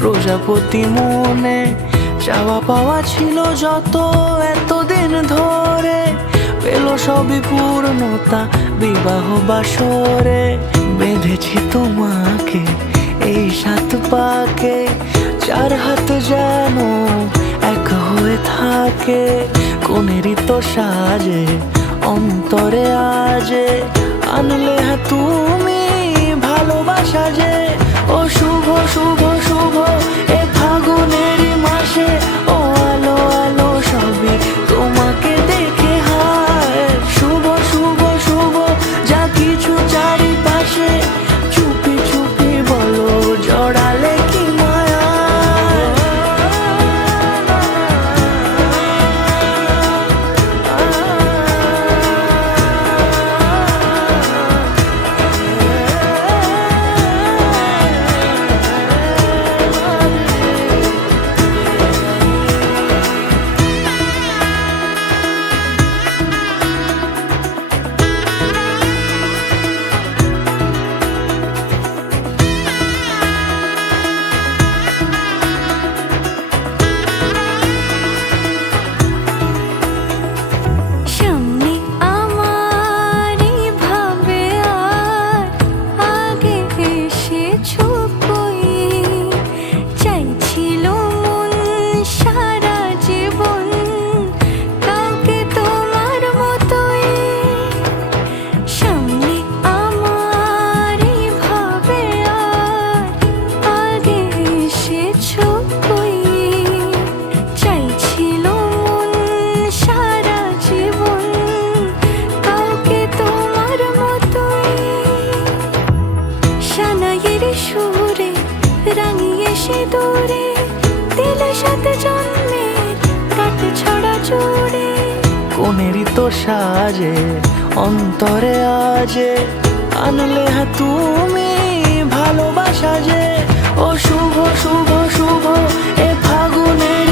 প্রজাপতি মনে চাওয়া পাওয়া ছিল যত এতদিন ধরে, পেল সবই পূর্ণতা বিবাহ বাসরে। বেঁধেছি তোমাকে এই 7 পাকে, 4 হাত যেন এক হয়ে থাকে। কোনেরই তো সাজে অন্তরে আজে, আনলে তুমি ভালোবাসা যে। ও শুভ শুভ শুভ এ ফাগুনেরই মাসে, ও আলো আলো সবই তোমাকে দেখে হায়। শুভ শুভ শুভ যা কিছু চারিপাশে, চুপি চুপি বলো জড়ালে কি মায়া। সুরে রাঙিয়ে সে দূরে দিলে 7 জন্মের কাট ছড়া জুড়ে। কোনেরই তো সাজে অন্তরে আজে, আনলে তুমি ভালোবাসা যে। ও শুভ শুভ শুভ এ ফাগুনের